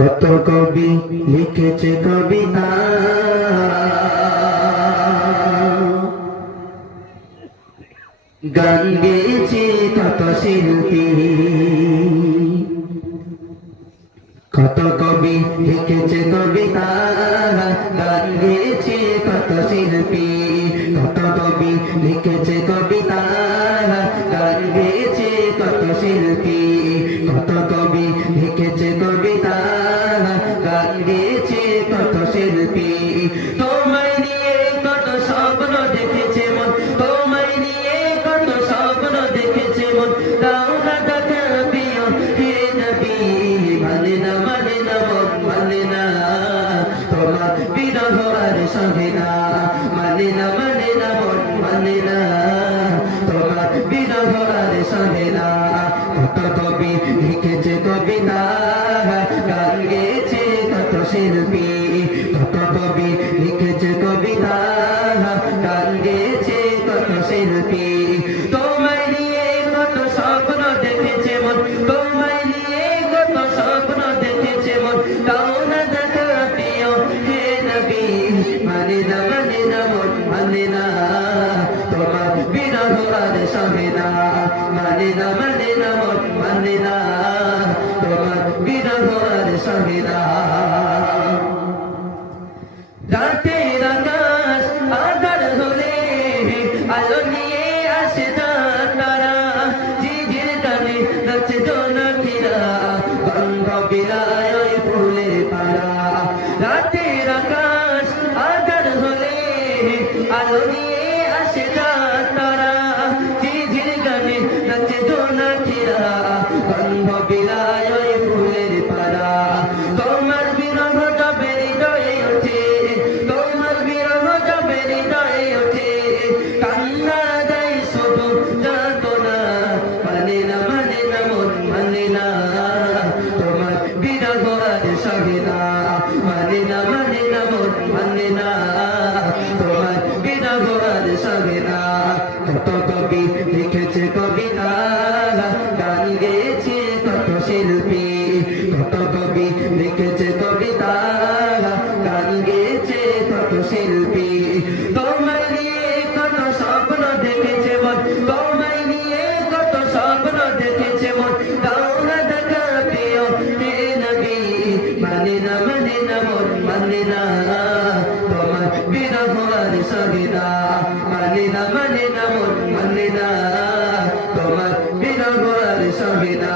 কত কবি লিখেছে কবিতা, গান গেয়েছে কত শিল্পী। কত কবি লিখেছে কবিতা, গান গেয়েছে কত শিল্পী। কত কবি লিখেছে কবিতা, গান গেয়েছে কত শিল্পী। কত কবি লিখেছে কবিতা, গান গেয়েছে কত শিল্পী। তোমায় নিয়ে কত স্বপ্ন দেখেছে মন, তোমায় নিয়ে কত স্বপ্ন দেখেছে মন। দাও না দেখা প্রিয় হে নবী, মানে না মানে না মন মানে না, তোমার বিরহ আর সহে না। মানে না মানে না মন মানে না, তোমার বিরহ আর সহে না। কত কবি লিখেছে কবিতা, গান গেয়েছে কত শিল্পী। কত কবি লিখেছে কবিতা, গান গেয়েছে কত শিল্পী। তোমায় নিয়ে কত স্বপ্ন দেখেছে মন, তোমায় নিয়ে কত স্বপ্ন দেখেছে মন। তাও না দেখা প্রিয় হে নবী, মানে না মানে না মন মানে না, তোমার বিরহ আর সহে না। মানে না মানে না মন মানে না, তোমার বিরহ আর সহে না। রাতের আকাশ আঁধার হলে আলো নিয়ে আসে তারা, ঝিঝির গানে নাচে জোনাকিরা, গন্ধ বিলায় ওই ফুলের পাড়া। রাতের আকাশ আঁধার হলে আলো নিয়ে আসে তারা, ঝিঝির গানে নাচে জোনাকিরা, গন্ধ বিলায় ওই ফুলের পাড়া। তোমার বিরহ যাবে হৃদয়ে ওঠে, তোমার বিরহ যাবে হৃদয়ে ওঠে, কান্না দেয় শুধু যাতনা। মানে না মানে না মন মানে না, তোমার বিরহ আর সহে না। মানে না মানে না মন মানে না, তোমার বিরহ আর সহে না। কত কবি লিখেছে কবিতা, গান গেয়েছে কত শিল্পী। কত কবি লিখেছে কবিতা, গান গেয়েছে কত শিল্পী। তোমায় নিয়ে কত স্বপ্ন দেখেছে মন, তোমায় নিয়ে কত স্বপ্ন দেখেছে মন। তাও না দেখা প্রিয় হে নবী, মানে না মানে না মন মানে না, তোমার বিরহ আর সহে না। মানে না মানে না মন মানে না, তোমার বিরহ আর সহে না।